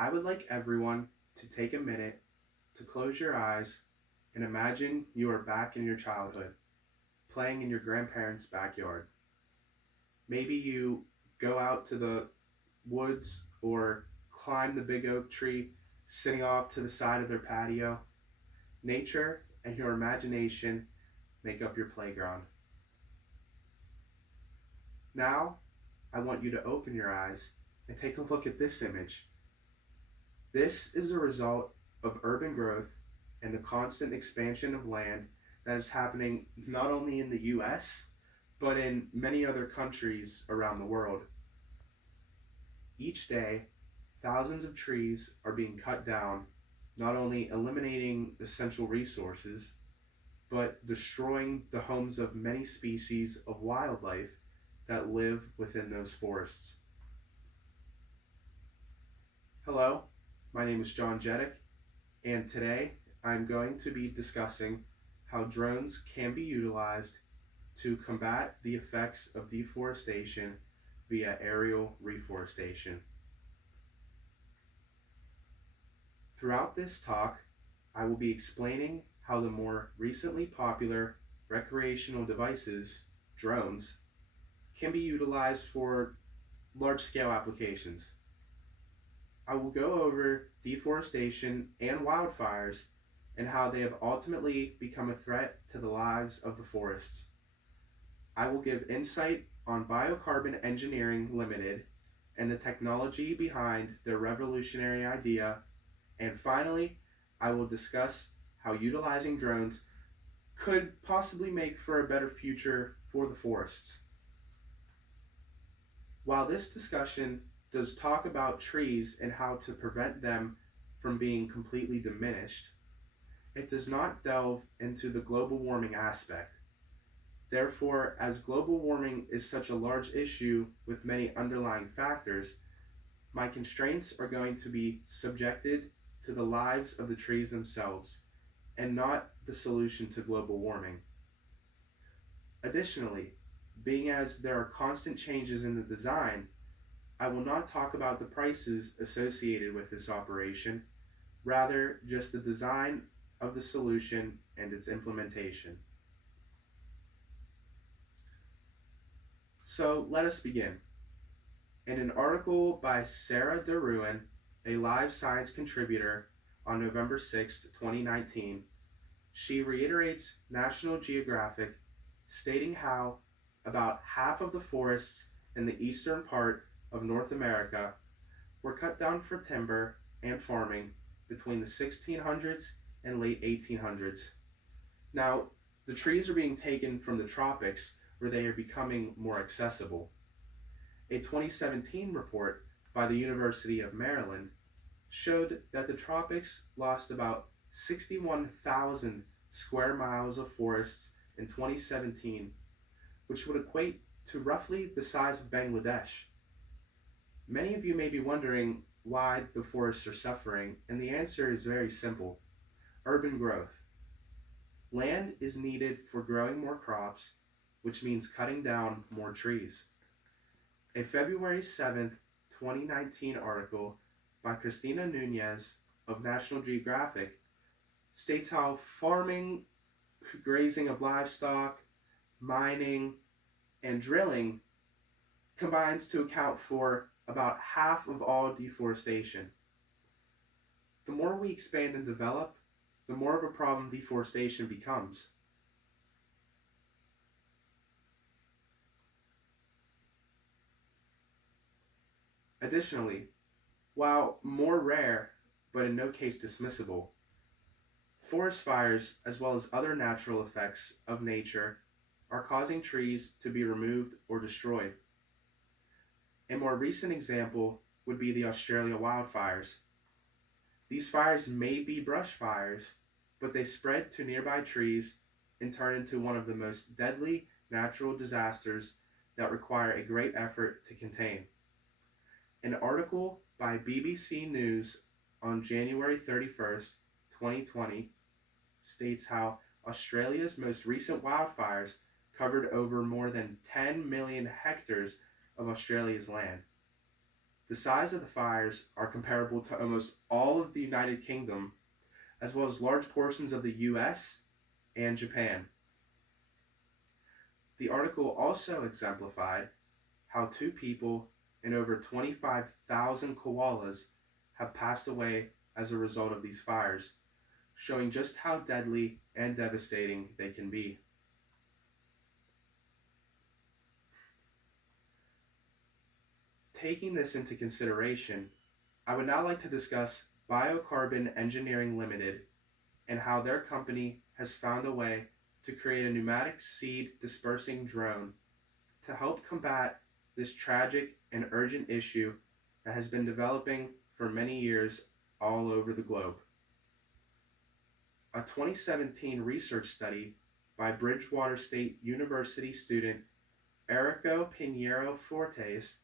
I would like everyone to take a minute to close your eyes and imagine you are back in your childhood, playing in your grandparents' backyard. Maybe you go out to the woods or climb the big oak tree sitting off to the side of their patio. Nature and your imagination make up your playground. Now, I want you to open your eyes and take a look at this image. This is a result of urban growth and the constant expansion of land that is happening not only in the US, but in many other countries around the world. Each day, thousands of trees are being cut down, not only eliminating essential resources, but destroying the homes of many species of wildlife that live within those forests. Hello, my name is John Jeddick, and today I'm going to be discussing how drones can be utilized to combat the effects of deforestation via aerial reforestation. Throughout this talk, I will be explaining how the more recently popular recreational devices, drones, can be utilized for large scale applications. I will go over deforestation and wildfires and how they have ultimately become a threat to the lives of the forests. I will give insight on Biocarbon Engineering Limited and the technology behind their revolutionary idea. And finally, I will discuss how utilizing drones could possibly make for a better future for the forests. While this discussion does talk about trees and how to prevent them from being completely diminished, it does not delve into the global warming aspect. Therefore, as global warming is such a large issue with many underlying factors, my constraints are going to be subjected to the lives of the trees themselves and not the solution to global warming. Additionally, being as there are constant changes in the design, I will not talk about the prices associated with this operation, rather just the design of the solution and its implementation. So let us begin. In an article by Sarah DeRuin, a Live Science contributor, on November 6, 2019, she reiterates National Geographic, stating how about half of the forests in the eastern part of North America were cut down for timber and farming between the 1600s and late 1800s. Now, the trees are being taken from the tropics where they are becoming more accessible. A 2017 report by the University of Maryland showed that the tropics lost about 61,000 square miles of forests in 2017, which would equate to roughly the size of Bangladesh. Many of you may be wondering why the forests are suffering, and the answer is very simple: urban growth. Land is needed for growing more crops, which means cutting down more trees. A February 7th, 2019 article by Christina Nunez of National Geographic states how farming, grazing of livestock, mining, and drilling combines to account for about half of all deforestation. The more we expand and develop, the more of a problem deforestation becomes. Additionally, while more rare, but in no case dismissible, forest fires, as well as other natural effects of nature, are causing trees to be removed or destroyed. A more recent example would be the Australia wildfires. These fires may be brush fires, but they spread to nearby trees and turn into one of the most deadly natural disasters that require a great effort to contain. An article by BBC News on January 31st, 2020 states how Australia's most recent wildfires covered over more than 10 million hectares of Australia's land. The size of the fires are comparable to almost all of the United Kingdom, as well as large portions of the US and Japan. The article also exemplified how two people and over 25,000 koalas have passed away as a result of these fires, showing just how deadly and devastating they can be. Taking this into consideration, I would now like to discuss Biocarbon Engineering Limited and how their company has found a way to create a pneumatic seed dispersing drone to help combat this tragic and urgent issue that has been developing for many years all over the globe. A 2017 research study by Bridgewater State University student Erico Pinheiro Fortes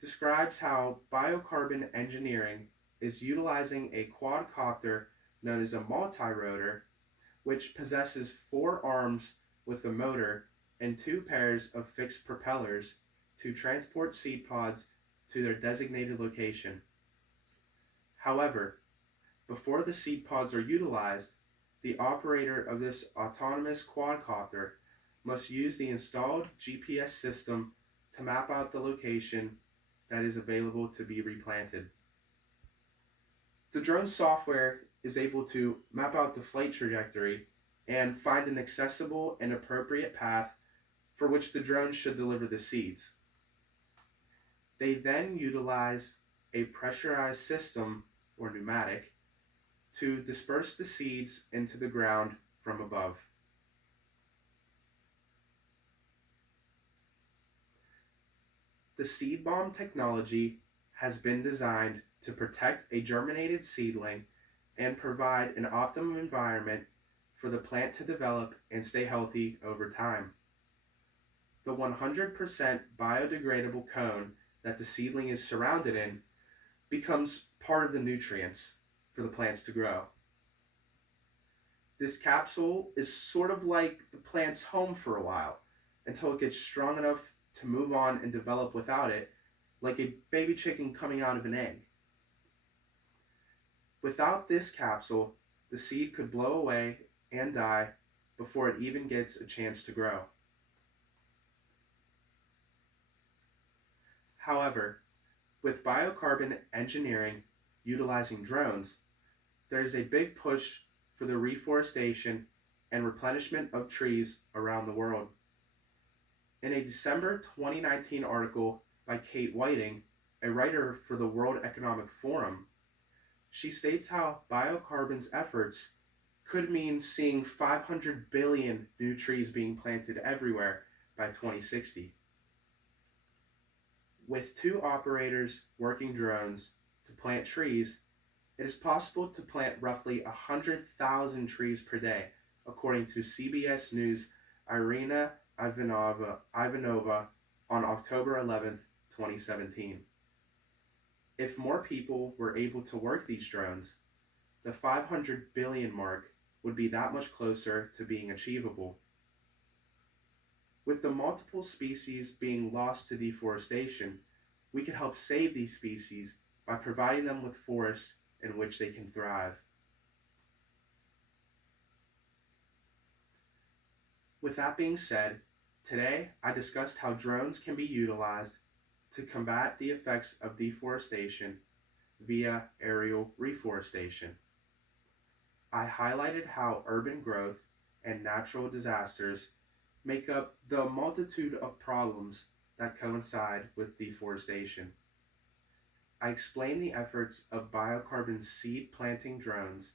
describes how biocarbon engineering is utilizing a quadcopter known as a multirotor, which possesses 4 arms with a motor and 2 pairs of fixed propellers to transport seed pods to their designated location. However, before the seed pods are utilized, the operator of this autonomous quadcopter must use the installed GPS system to map out the location that is available to be replanted. The drone software is able to map out the flight trajectory and find an accessible and appropriate path for which the drone should deliver the seeds. They then utilize a pressurized system, or pneumatic, to disperse the seeds into the ground from above. The seed bomb technology has been designed to protect a germinated seedling and provide an optimum environment for the plant to develop and stay healthy over time. The 100% biodegradable cone that the seedling is surrounded in becomes part of the nutrients for the plants to grow. This capsule is sort of like the plant's home for a while until it gets strong enough to move on and develop without it, like a baby chicken coming out of an egg. Without this capsule, the seed could blow away and die before it even gets a chance to grow. However, with biocarbon engineering utilizing drones, there is a big push for the reforestation and replenishment of trees around the world. In a December 2019 article by Kate Whiting, a writer for the World Economic Forum, she states how biocarbon's efforts could mean seeing 500 billion new trees being planted everywhere by 2060. With 2 operators working drones to plant trees, it is possible to plant roughly 100,000 trees per day, according to CBS News' Irina Ivanova on October 11, 2017. If more people were able to work these drones, the 500 billion mark would be that much closer to being achievable. With the multiple species being lost to deforestation, we could help save these species by providing them with forests in which they can thrive. With that being said, today I discussed how drones can be utilized to combat the effects of deforestation via aerial reforestation. I highlighted how urban growth and natural disasters make up the multitude of problems that coincide with deforestation. I explained the efforts of biocarbon seed planting drones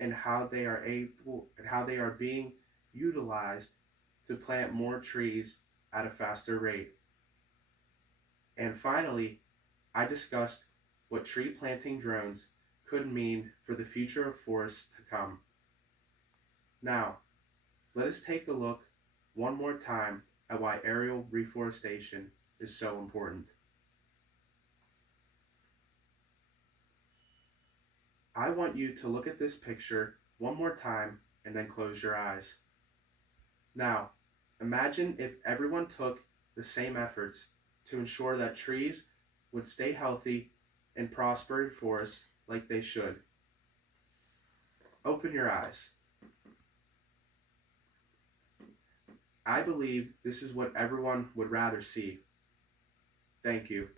and how they are being utilized to plant more trees at a faster rate. And finally, I discussed what tree planting drones could mean for the future of forests to come. Now, let us take a look one more time at why aerial reforestation is so important. I want you to look at this picture one more time and then close your eyes. Now, imagine if everyone took the same efforts to ensure that trees would stay healthy and prosper in forests like they should. Open your eyes. I believe this is what everyone would rather see. Thank you.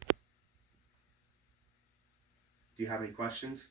Do you have any questions?